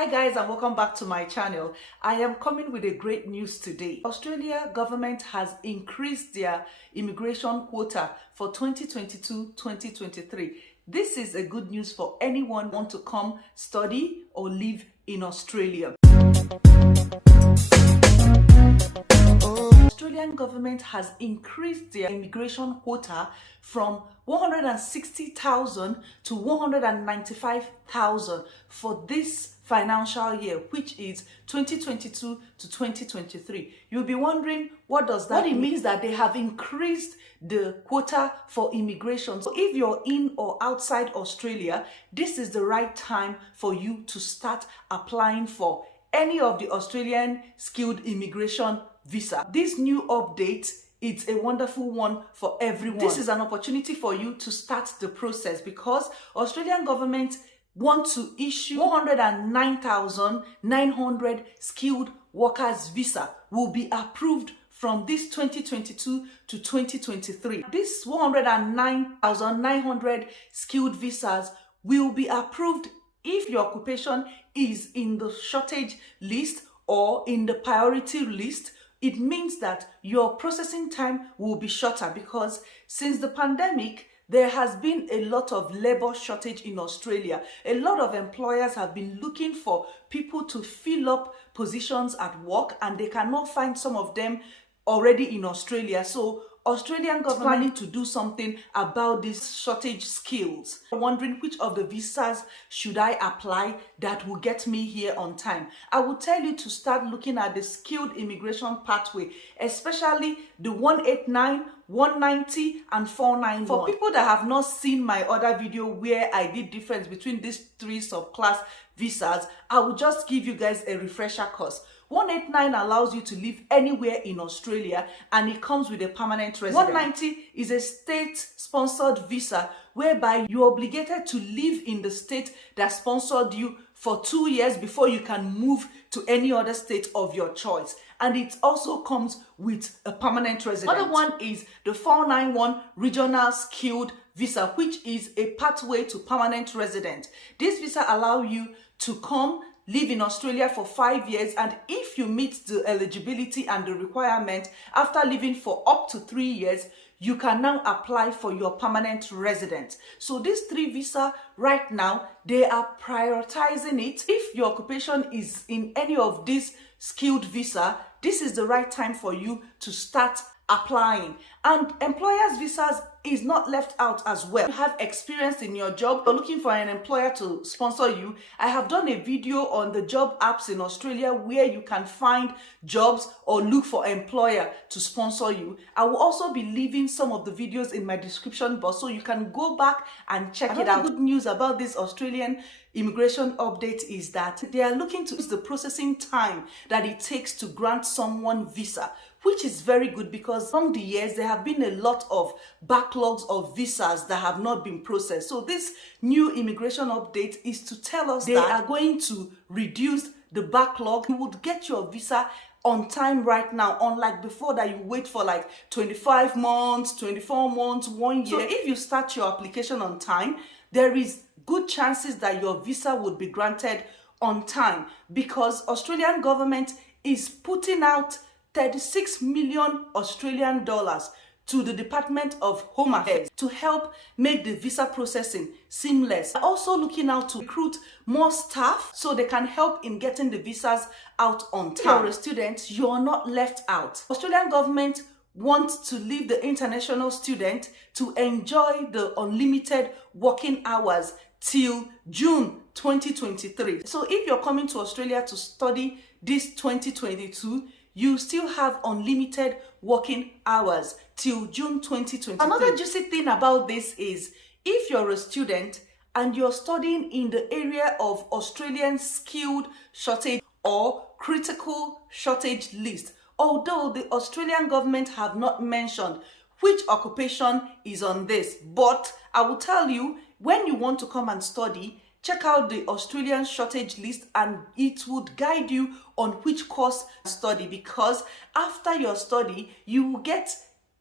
Hi guys, and welcome back to my channel. I am coming with a great news today. Australia government has increased their immigration quota for 2022-2023. This is a good news for anyone who want to come study or live in Australia. Australian government has increased their immigration quota from 160,000 to 195,000 for this financial year, which is 2022 to 2023. You'll be wondering, what does that mean? It means that they have increased the quota for immigration. So if you're in or outside Australia, this is the right time for you to start applying for any of the Australian skilled immigration visa. This new update, it's a wonderful one for everyone. This is an opportunity for you to start the process because Australian government want to issue 109,900 skilled workers visa will be approved from this 2022 to 2023. This 109,900 skilled visas will be approved if your occupation is in the shortage list or in the priority list. It means that your processing time will be shorter because since the pandemic, there has been a lot of labor shortage in Australia. A lot of employers have been looking for people to fill up positions at work and they cannot find some of them already in Australia. So Australian government planning to do something about these shortage skills. I'm wondering which of the visas should I apply that will get me here on time. I will tell you to start looking at the skilled immigration pathway, especially the 189, 190 and 491. For people that have not seen my other video where I did difference between these three subclass visas, I will just give you guys a refresher course. 189 allows you to live anywhere in Australia and it comes with a permanent residence. 190 is a state-sponsored visa whereby you're obligated to live in the state that sponsored you for 2 years before you can move to any other state of your choice. And it also comes with a permanent residence. Another one is the 491 regional skilled visa, which is a pathway to permanent residence. This visa allows you to come live in Australia for 5 years, and if you meet the eligibility and the requirement after living for up to 3 years, you can now apply for your permanent residence. So these three visas right now, they are prioritizing it. If your occupation is in any of these skilled visa, this is the right time for you to start applying. And employers visas is not left out as well. You have experience in your job, you're looking for an employer to sponsor you. I have done a video on the job apps in Australia where you can find jobs or look for an employer to sponsor you. I will also be leaving some of the videos in my description box so you can go back and check it out. Good news about this Australian immigration update is that they are looking to use the processing time that it takes to grant someone visa, which is very good because along the years there have been a lot of backlogs of visas that have not been processed. So this new immigration update is to tell us they are going to reduce the backlog. You would get your visa on time right now, unlike before that you wait for like 25 months, 24 months, 1 year. So if you start your application on time, there is good chances that your visa would be granted on time because Australian government is putting out 36 million Australian dollars to the Department of Home Affairs to help make the visa processing seamless. They're also looking out to recruit more staff so they can help in getting the visas out on time. If you're a student, you're not left out. Australian government wants to leave the international student to enjoy the unlimited working hours till June 2023. So if you're coming to Australia to study this 2022, you still have unlimited working hours till June 2023. Another juicy thing about this is if you're a student and you're studying in the area of Australian skilled shortage or critical shortage list, although the Australian government have not mentioned which occupation is on this, but I will tell you, when you want to come and study, check out the Australian shortage list and it would guide you on which course to study, because after your study, you will get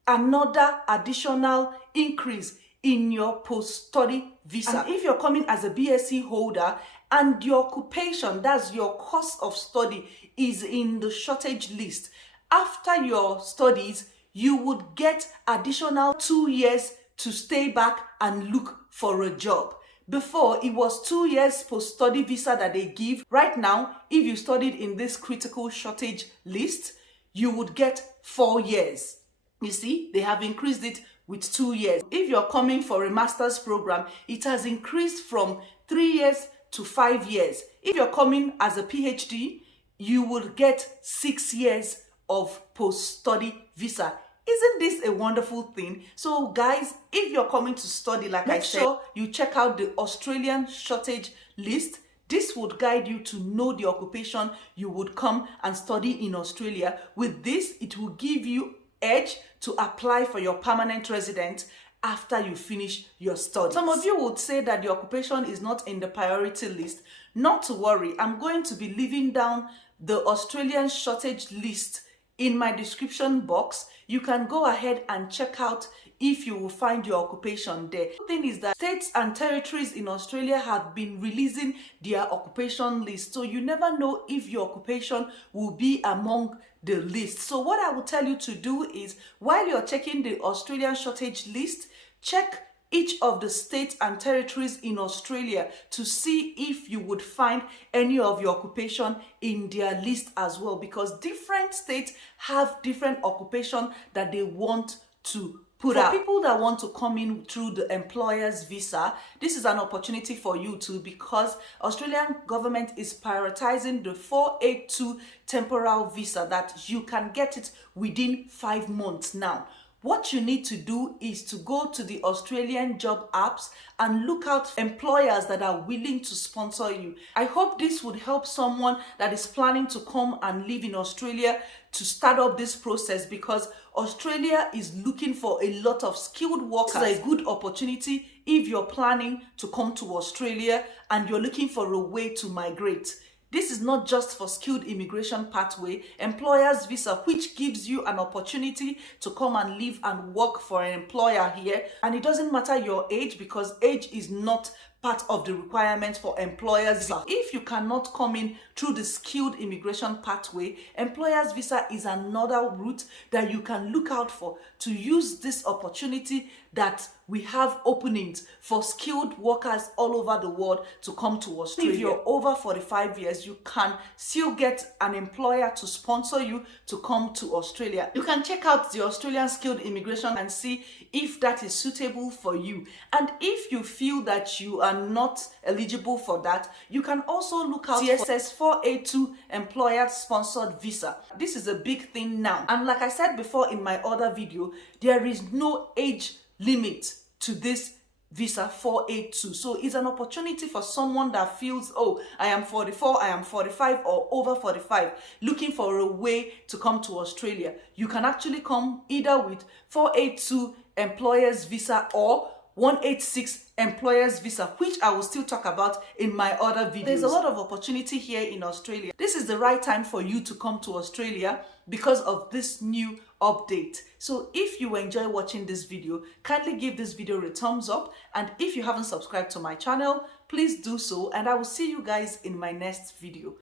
another additional increase in your post-study visa. And if you're coming as a BSc holder and your occupation, that's your course of study, is in the shortage list, after your studies, you would get additional 2 years to stay back and look for a job. Before, it was 2 years post-study visa that they give. Right now, if you studied in this critical shortage list, you would get 4 years. You see, they have increased it with 2 years. If you're coming for a master's program, it has increased from 3 years to 5 years. If you're coming as a PhD, you will get 6 years of post-study visa. Isn't this a wonderful thing? So guys, if you're coming to study, like I said, make sure you check out the Australian shortage list. This would guide you to know the occupation you would come and study in Australia. With this, it will give you edge to apply for your permanent residence after you finish your studies. Some of you would say that the occupation is not in the priority list. Not to worry, I'm going to be leaving down the Australian shortage list in my description box. You can go ahead and check out if you will find your occupation there. The thing is that states and territories in Australia have been releasing their occupation list, so you never know if your occupation will be among the list. So what I will tell you to do is, while you're checking the Australian shortage list, check each of the states and territories in Australia to see if you would find any of your occupation in their list as well, because different states have different occupation that they want to put out. For people that want to come in through the employer's visa, this is an opportunity for you too, because Australian government is prioritizing the 482 temporal visa that you can get it within 5 months now. What you need to do is to go to the Australian job apps and look out for employers that are willing to sponsor you. I hope this would help someone that is planning to come and live in Australia to start up this process, because Australia is looking for a lot of skilled workers. It's a good opportunity if you're planning to come to Australia and you're looking for a way to migrate. This is not just for skilled immigration pathway, employer's visa, which gives you an opportunity to come and live and work for an employer here. And it doesn't matter your age, because age is not part of the requirements for employer's visa. If you cannot come in through the skilled immigration pathway, employer's visa is another route that you can look out for to use this opportunity that we have openings for skilled workers all over the world to come to Australia. If you're over 45 years, you can still get an employer to sponsor you to come to Australia. You can check out the Australian skilled immigration and see if that is suitable for you. And if you feel that you are not eligible for that, you can also look out for CSS 482 employer sponsored visa. This is a big thing now. And like I said before in my other video, there is no age limit to this visa 482. So it's an opportunity for someone that feels, oh, I am 44, I am 45 or over 45, looking for a way to come to Australia. You can actually come either with 482 employer's visa or 186 employer's visa, which I will still talk about in my other videos. There's a lot of opportunity here in Australia. This is the right time for you to come to Australia because of this new update. So if you enjoy watching this video, kindly give this video a thumbs up, and if you haven't subscribed to my channel, please do so, and I will see you guys in my next video.